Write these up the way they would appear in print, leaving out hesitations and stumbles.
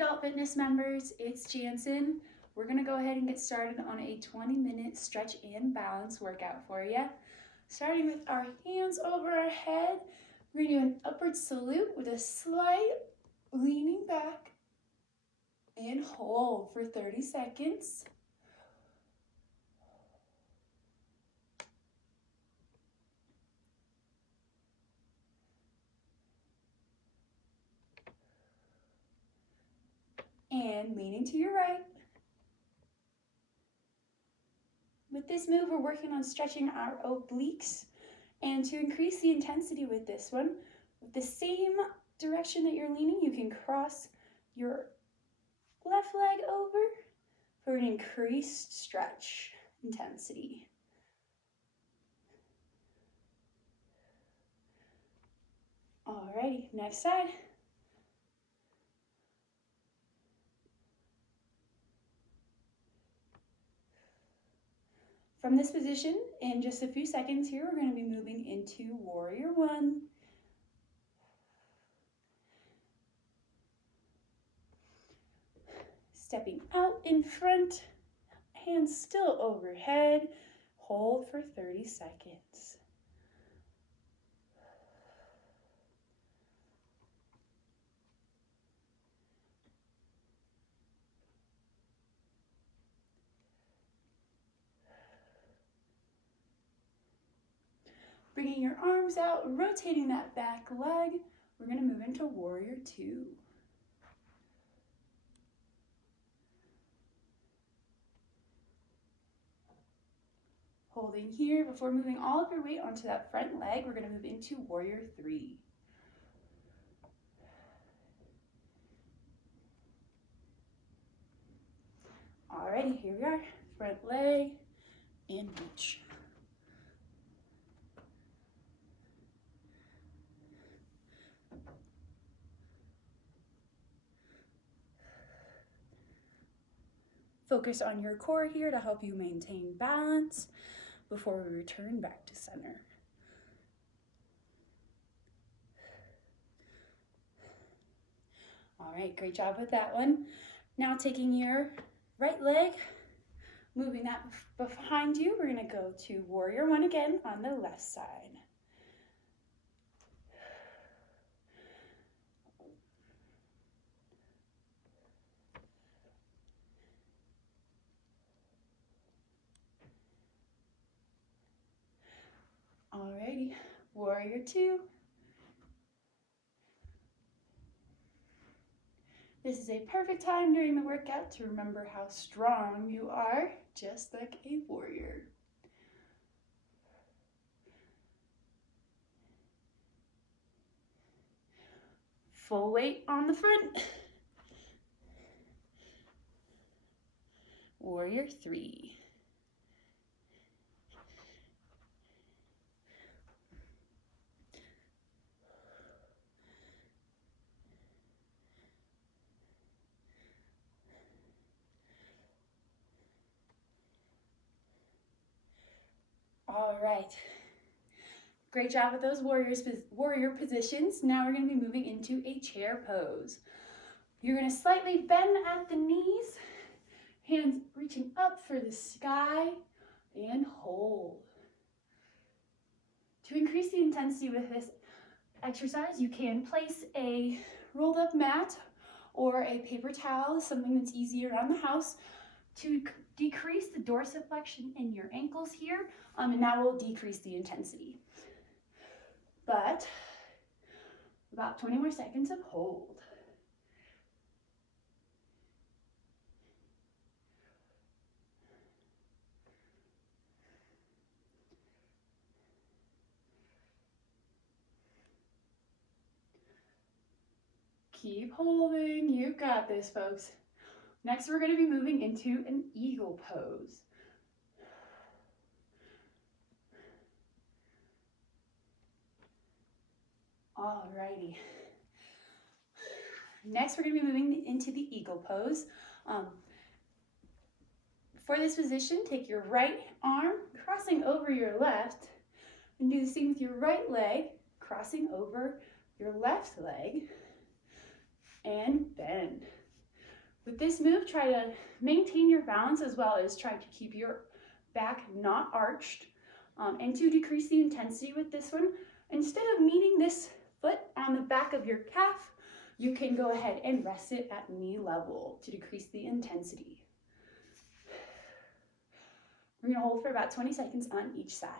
Adult Fitness members, it's Jantzen. We're gonna go ahead and get started on a 20-minute stretch and balance workout for you. Starting with our hands over our head, we're gonna do an upward salute with a slight leaning back and hold for 30 seconds. And leaning to your right. With this move, we're working on stretching our obliques, and to increase the intensity with this one, with the same direction that you're leaning, you can cross your left leg over for an increased stretch intensity. Alrighty, next side. From this position, in just a few seconds here, we're going to be moving into Warrior One. Stepping out in front, hands still overhead, hold for 30 seconds. Bringing your arms out, rotating that back leg, we're going to move into Warrior Two. Holding here before moving all of your weight onto that front leg, we're going to move into Warrior Three. Alrighty, here we are, front leg and reach. Focus on your core here to help you maintain balance before we return back to center. All right, great job with that one. Now taking your right leg, moving that behind you, we're gonna go to Warrior One again on the left side. Alrighty, Warrior Two. This is a perfect time during the workout to remember how strong you are, just like a warrior. Full weight on the front. Warrior Three. All right, great job with those warrior positions. Now we're going to be moving into a chair pose. You're going to slightly bend at the knees, hands reaching up for the sky, and hold. To increase the intensity with this exercise, you can place a rolled up mat or a paper towel, something that's easy around the house, to decrease the dorsiflexion in your ankles here, and that will decrease the intensity. But about 20 more seconds of hold. Keep holding, you got this, folks. Next, we're going to be moving into an eagle pose. Alrighty. Next, we're going to be moving into the eagle pose. For this position, take your right arm, crossing over your left, and do the same with your right leg, crossing over your left leg, and bend. With this move, try to maintain your balance as well as try to keep your back not arched. And to decrease the intensity with this one, instead of meeting this foot on the back of your calf, you can go ahead and rest it at knee level to decrease the intensity. We're gonna hold for about 20 seconds on each side.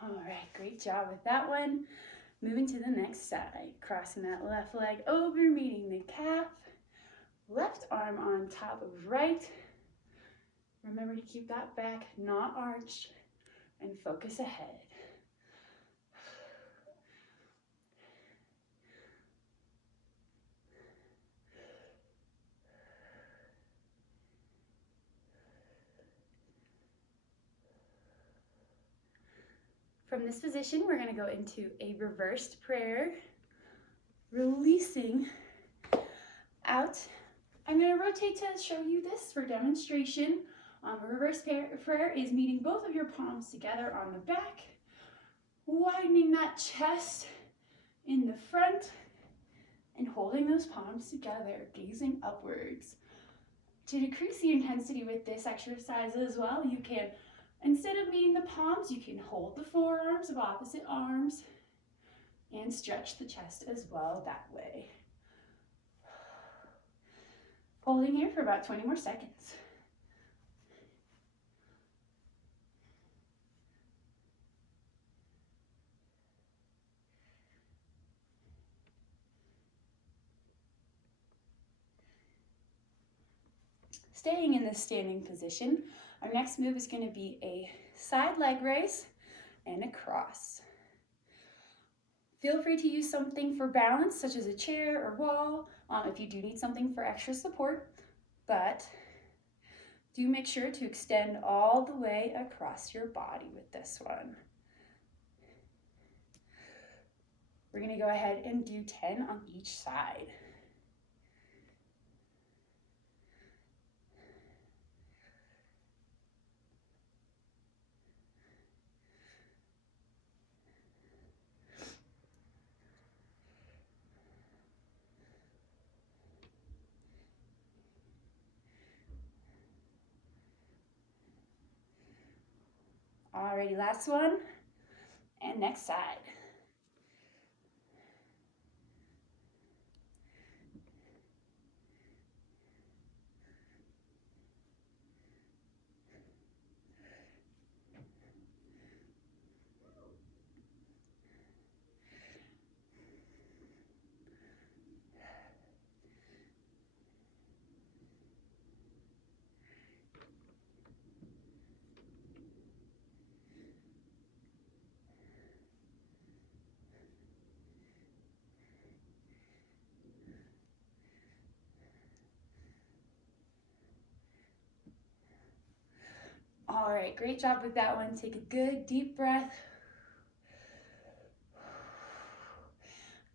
All right, great job with that one. Moving to the next side, crossing that left leg over, meeting the calf. Left arm on top of right. Remember to keep that back not arched and focus ahead. From this position, we're going to go into a reversed prayer, releasing out. I'm going to rotate to show you this for demonstration. A reverse prayer is meeting both of your palms together on the back, widening that chest in the front, and holding those palms together, gazing upwards. To decrease the intensity with this exercise as well, you can, instead of meeting the palms, you can hold the forearms of opposite arms and stretch the chest as well that way. Holding here for about 20 more seconds. Staying in this standing position, our next move is going to be a side leg raise and a cross. Feel free to use something for balance, such as a chair or wall, if you do need something for extra support, but do make sure to extend all the way across your body with this one. We're going to go ahead and do 10 on each side. Alrighty, last one, and next side. All right, great job with that one. Take a good deep breath.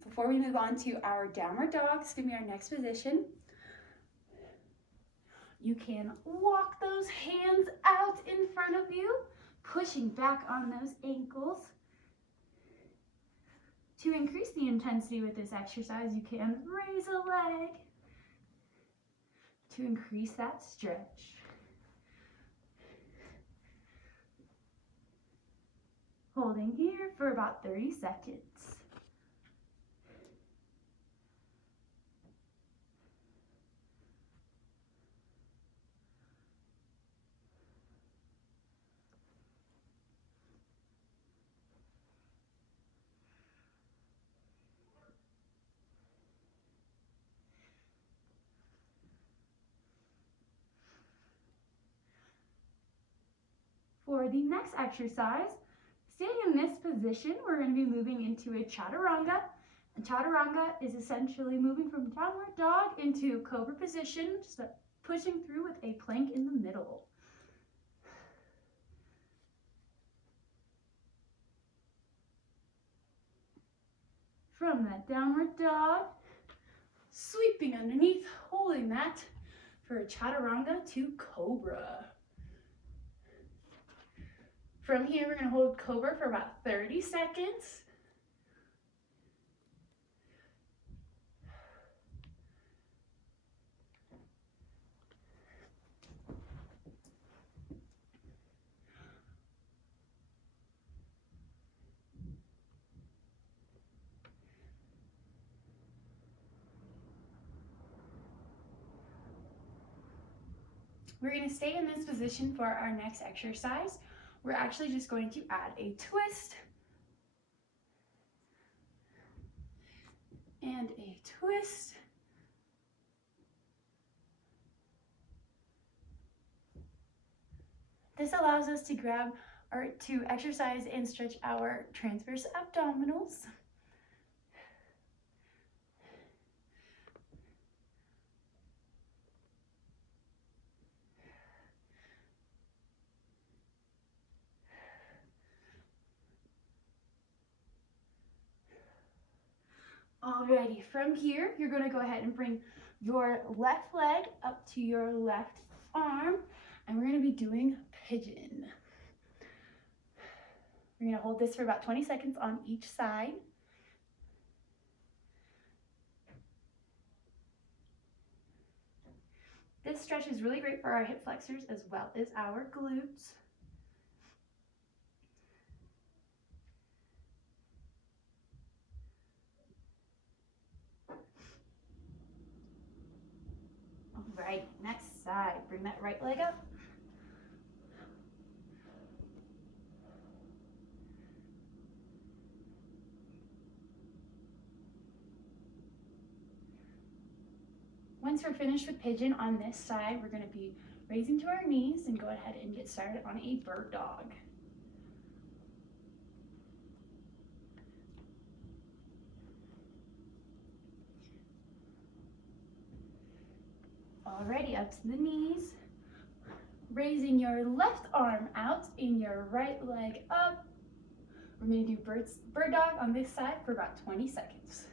Before we move on to our downward dog, it's gonna be our next position. You can walk those hands out in front of you, pushing back on those ankles. To increase the intensity with this exercise, you can raise a leg to increase that stretch. Holding here for about 30 seconds. For the next exercise, staying in this position, we're going to be moving into a chaturanga. And chaturanga is essentially moving from downward dog into cobra position, just pushing through with a plank in the middle. From that downward dog, sweeping underneath, holding that for a chaturanga to cobra. From here, we're going to hold cobra for about 30 seconds. We're going to stay in this position for our next exercise. We're actually just going to add a twist and a twist. This allows us to grab or to exercise and stretch our transverse abdominals. Alrighty, from here, you're going to go ahead and bring your left leg up to your left arm, and we're going to be doing pigeon. We're going to hold this for about 20 seconds on each side. This stretch is really great for our hip flexors as well as our glutes. All right, next side. Bring that right leg up. Once we're finished with pigeon on this side, we're going to be raising to our knees and go ahead and get started on a bird dog. Alrighty, up to the knees. Raising your left arm out and your right leg up. We're going to do bird dog on this side for about 20 seconds.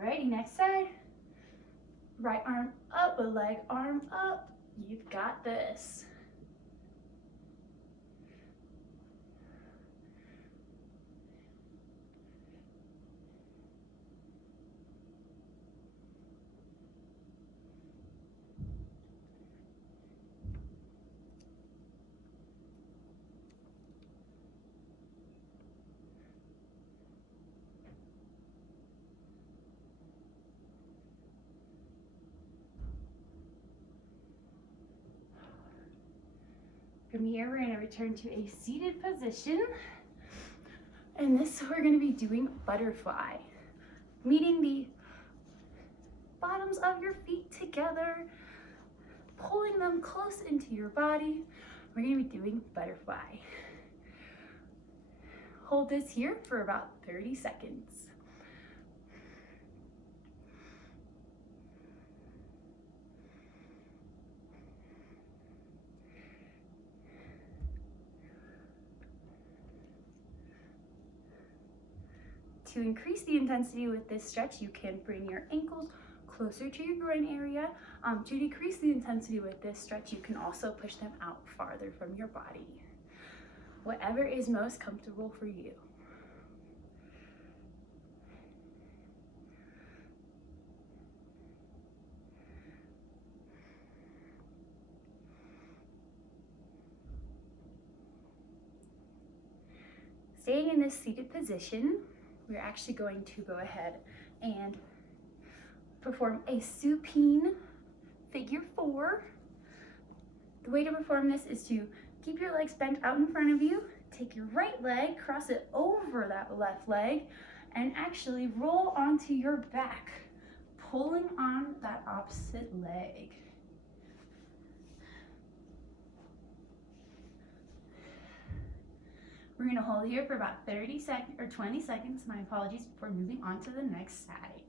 Alrighty, next side. Right arm up, leg arm up. You've got this. From here, we're going to return to a seated position. And this, we're going to be doing butterfly. Meeting the bottoms of your feet together, pulling them close into your body. We're going to be doing butterfly. Hold this here for about 30 seconds. To increase the intensity with this stretch, you can bring your ankles closer to your groin area. To decrease the intensity with this stretch, you can also push them out farther from your body. Whatever is most comfortable for you. Staying in this seated position, we're actually going to go ahead and perform a supine figure 4. The way to perform this is to keep your legs bent out in front of you, take your right leg, cross it over that left leg, and actually roll onto your back, pulling on that opposite leg. We're gonna hold here for about 30 seconds or 20 seconds, my apologies, before moving on to the next side.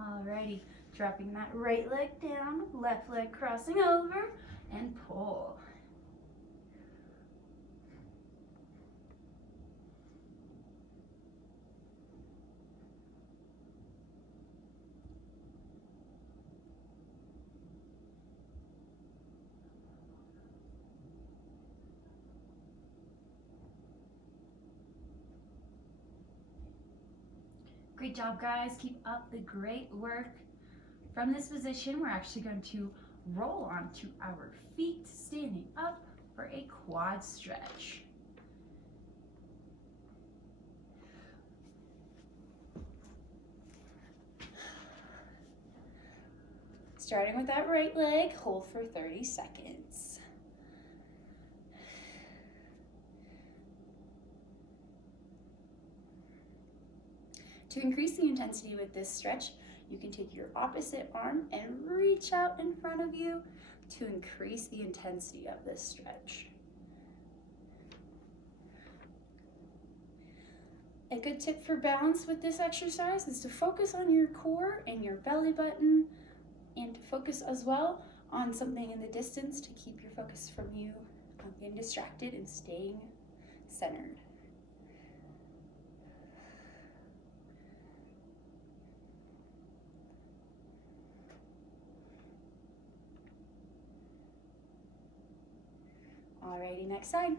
Alrighty, dropping that right leg down, left leg crossing over, and pull. Great job, guys. Keep up the great work. From this position, we're actually going to roll onto our feet, standing up for a quad stretch. Starting with that right leg, hold for 30 seconds. To increase the intensity with this stretch, you can take your opposite arm and reach out in front of you to increase the intensity of this stretch. A good tip for balance with this exercise is to focus on your core and your belly button, and to focus as well on something in the distance to keep your focus from you getting distracted and staying centered. Alrighty, next side.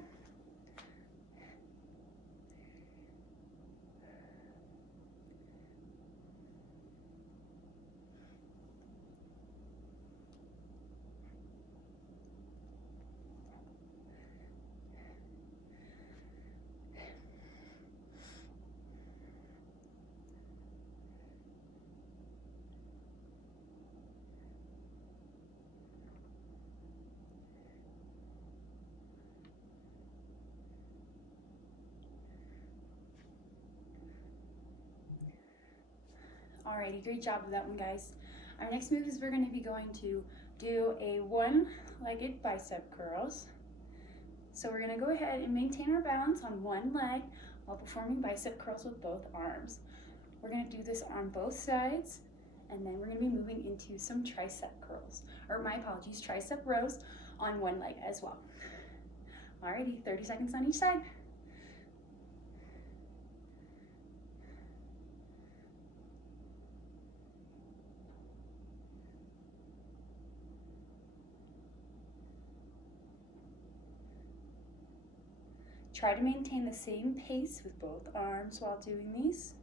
Alrighty, great job with that one, guys. Our next move is we're going to be going to do a one-legged bicep curls. So we're going to go ahead and maintain our balance on one leg while performing bicep curls with both arms. We're going to do this on both sides, and then we're going to be moving into some tricep curls, or my apologies, tricep rows on one leg as well. Alrighty, 30 seconds on each side. Try to maintain the same pace with both arms while doing these.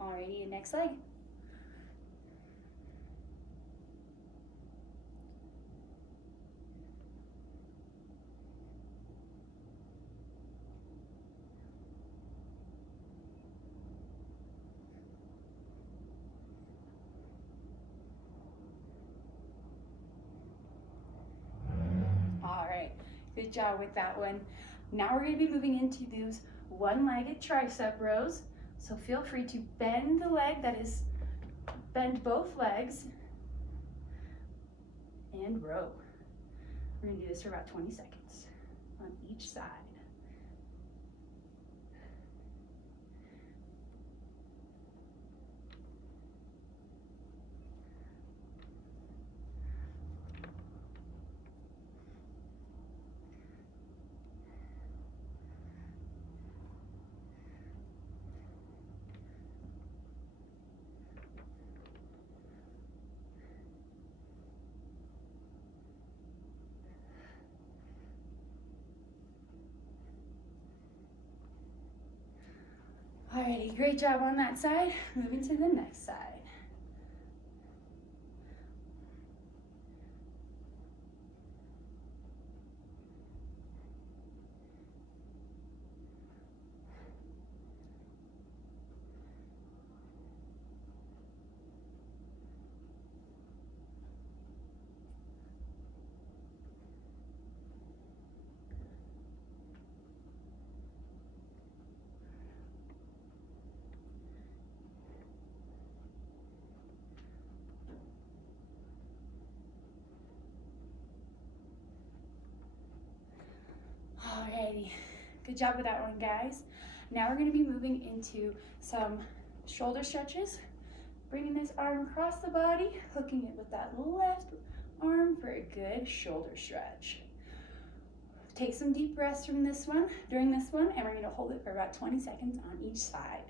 Alrighty, and next leg. Alright, good job with that one. Now we're going to be moving into those one-legged tricep rows. So feel free to bend the leg, bend both legs, and row. We're going to do this for about 20 seconds on each side. Alrighty, great job on that side. Moving to the next side. Alrighty, good job with that one, guys. Now we're gonna be moving into some shoulder stretches. Bringing this arm across the body, hooking it with that left arm for a good shoulder stretch. Take some deep breaths during this one, and we're gonna hold it for about 20 seconds on each side.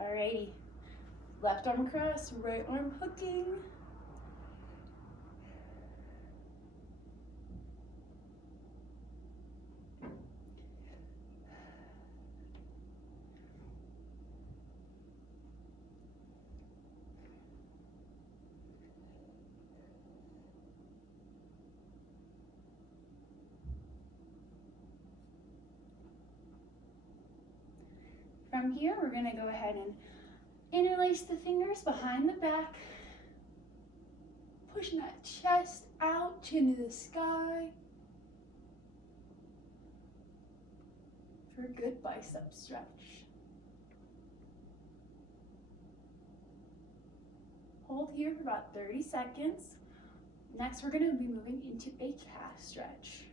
Alrighty, left arm across, right arm hooking. From here, we're gonna go ahead and interlace the fingers behind the back, pushing that chest out, chin to the sky, for a good bicep stretch. Hold here for about 30 seconds. Next, we're gonna be moving into a calf stretch.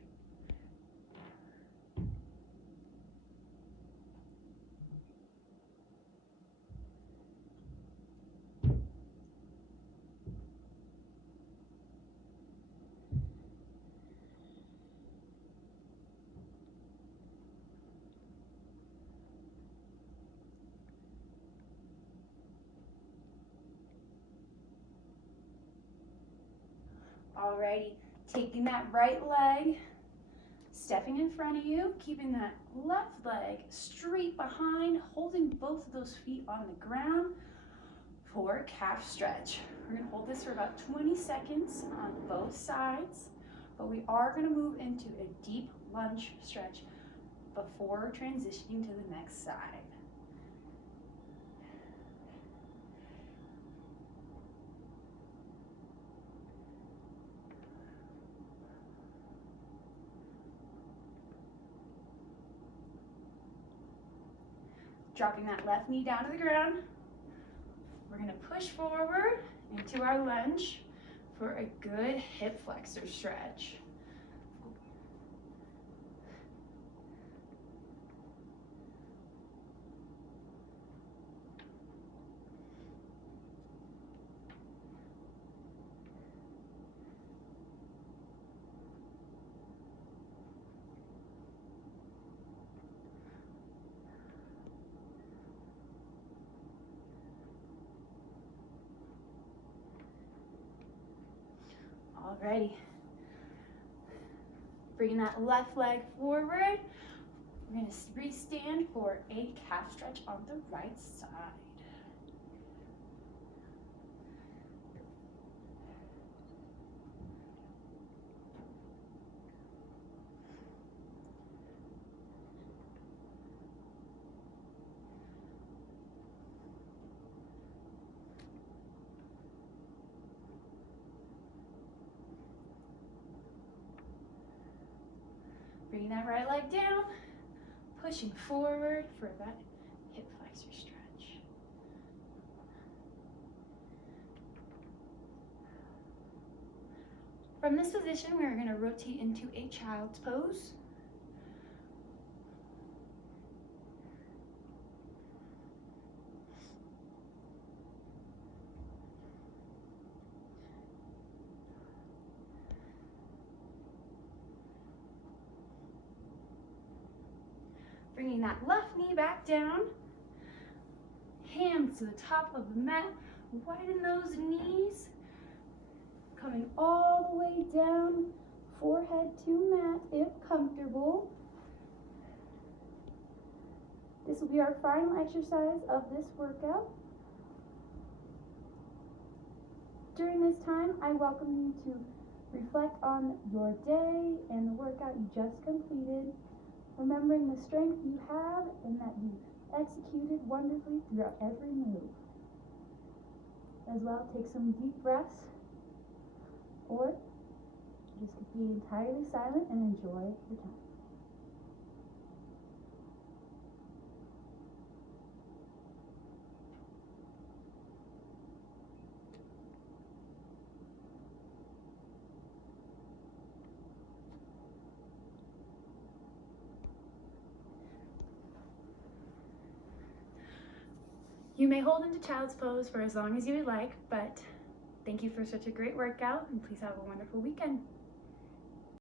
Alrighty, taking that right leg, stepping in front of you, keeping that left leg straight behind, holding both of those feet on the ground for a calf stretch. We're gonna hold this for about 20 seconds on both sides, but we are gonna move into a deep lunge stretch before transitioning to the next side. Dropping that left knee down to the ground. We're gonna push forward into our lunge for a good hip flexor stretch. Alrighty. Bringing that left leg forward. We're gonna restand for a calf stretch on the right side. Bring that right leg down, pushing forward for that hip flexor stretch. From this position, we're going to rotate into a child's pose. Bringing that left knee back down, hands to the top of the mat, widen those knees, coming all the way down, forehead to mat if comfortable. This will be our final exercise of this workout. During this time, I welcome you to reflect on your day and the workout you just completed, remembering the strength you have and that you executed wonderfully throughout every move. As well, take some deep breaths, or just be entirely silent and enjoy your time. You may hold into child's pose for as long as you would like, but thank you for such a great workout, and please have a wonderful weekend.